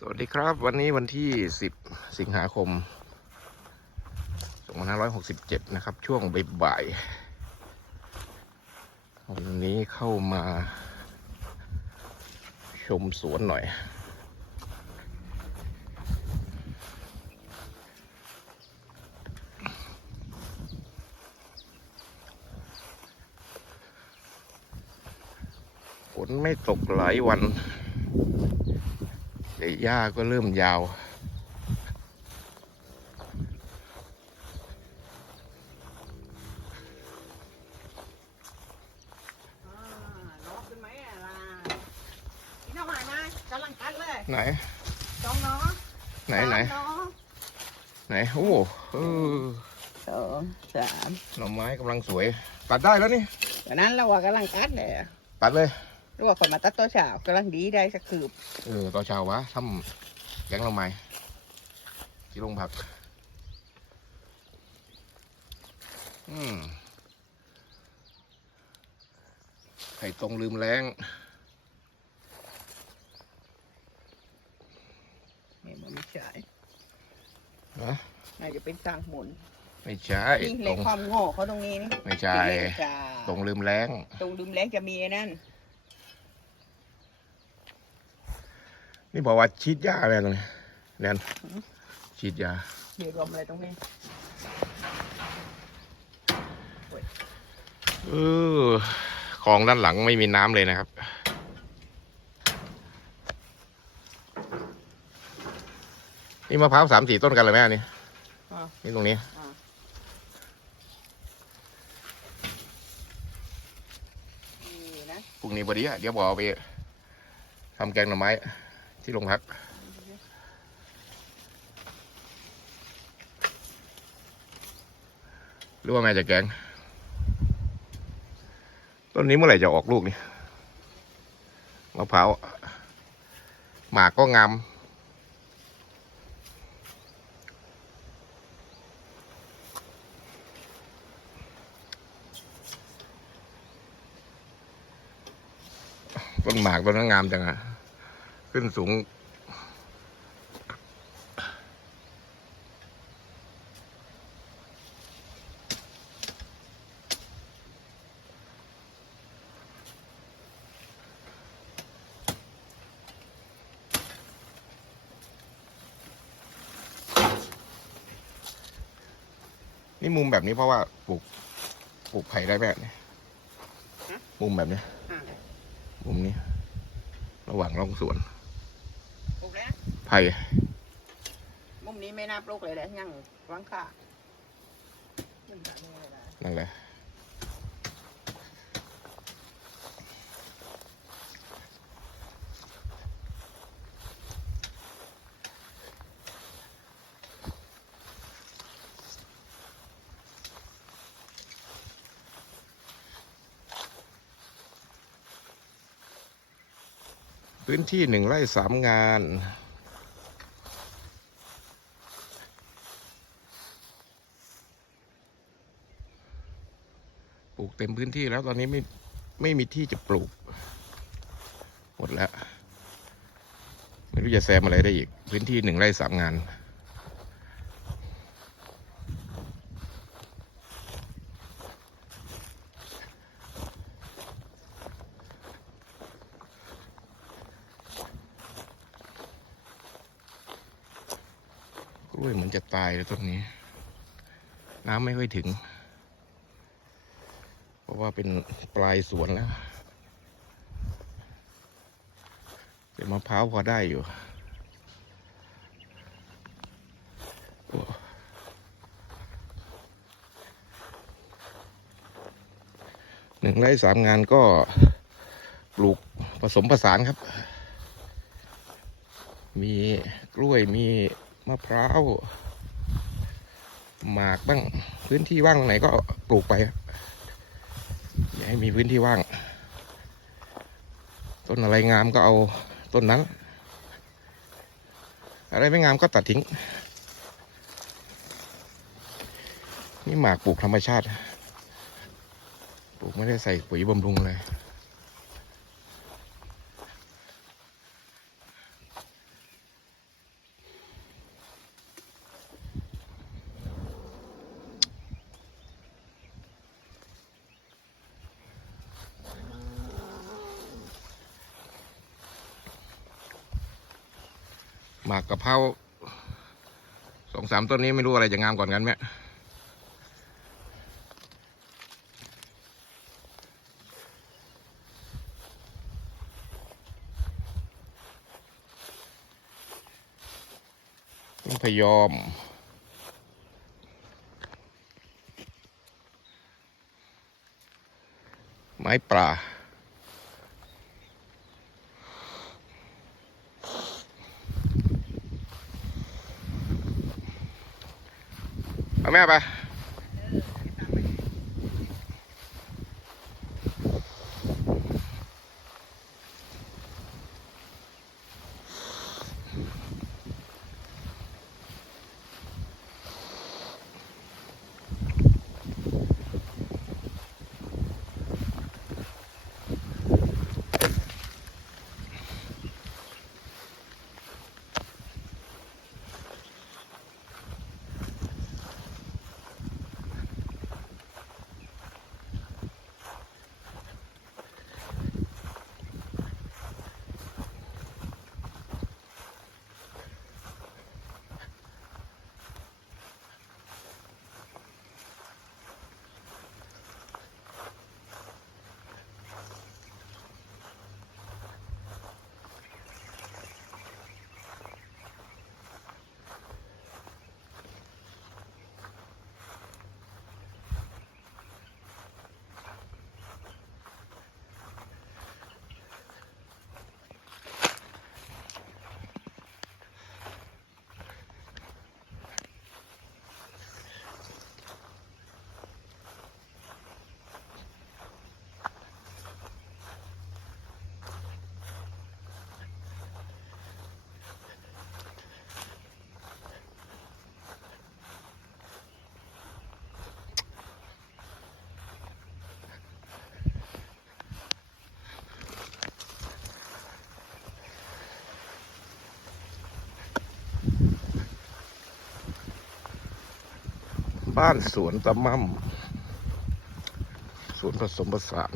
สวัสดีครับ วันนี้วันที่ 10 สิงหาคม 2567 นะครับ ช่วงบ่ายๆวันนี้เข้ามาชมสวนหน่อย ฝนไม่ตกหลายวัน แต่หญ้าก็เริ่มยาวอ่าล็อกขึ้นไหมอะล่ะพี่น้องหายมากำลังกัดเลยไหน สองน้องไหนไหน สามน้องไหน โอ้เออสองสามหน่อไม้กำลังสวย ตัดได้แล้วนี่ ตอนนั้นเราว่ากำลังกัดเลยอะตัดเลย รู้ว่าคนมาตัดตัวเช้ากำลังดีได้สักคืบเออตอนเช้าวะทำแกงหน่อไม้ที่โรงผัก อืมไข่ตรงลืมแรงนี่มันไม่ใช่นะน่าจะเป็นทางหมุน ไม่ใช่นี่ตเลรยงความโง่เขาตรงนี้นี่ไม่ใช่ที่เลขจะตรงลืมแรง ตรงดุมแรงจะมีไอ้นั่น นี่บอกว่าฉีดยาอะไรตรงนี้แนนฉีดยาเดี๋ยวรวมอะไรตรงนี้เออคลองด้านหลังไม่มีน้ำเลยนะครับ นี่มะพร้าวสามสี่ต้นกันเลยไหมอันนี่อ่านี่ตรงนี้อ่านี่นะพรุ่งนี้พอดีอะเดี๋ยวบอกเอาไปทำแกงหน่อไม้ ที่โรงพัก หรือว่าแม่จะแกงต้นนี้เมื่อไหร่จะออกลูกนี่มะพร้าวหมากก็งามต้นหมากต้นนั้นงามจังอะ ขึ้นสูง นี่มุมแบบนี้เพราะว่าปลูกปลูกไผ่ได้แบบนี้มุมแบบนี้อ่ามุมนี้ ระหว่างร่องสวนปลูกแล้ว ไผ่มุมนี้ไม่น่าปลูกเลยแหละยังหวังค่ามันจะมีอะไรนั่นแหละพื้นที่หนึ่งไร่สามงาน ปลูกเต็มพื้นที่แล้วตอนนี้ไม่ไม่มีที่จะปลูก หมดแล้ว ไม่รู้จะแซมอะไรได้อีก พื้นที่หนึ่งไร่สามงาน กล้วยเหมือนจะตายแล้วต้นนี้ น้ำไม่ค่อยถึงะว่าเป็นปลายสวนแล้วแต่มะพร้าวพอได้อยู่หนึ่งไร่สามงานก็ปลูกผสมผสานครับ มีกล้วยมีมะพร้าวหมากบ้างพื้นที่ว่างตรงไหนก็ปลูกไปครับ ให้มีพื้นที่ว่าง ต้นอะไรงามก็เอาต้นนั้น อะไรไม่งามก็ตัดทิ้ง นี่หมากปลูกธรรมชาติ ปลูกไม่ได้ใส่ปุ๋ยบำรุงเลย หมากกะเพราสองสามต้นนี้ไม่รู้อะไรจะงามก่อนกันไหมต้นพยอมไม้ปลา เอาแม่ไป บ้านสวนตะมั่มสวนผสมผสาน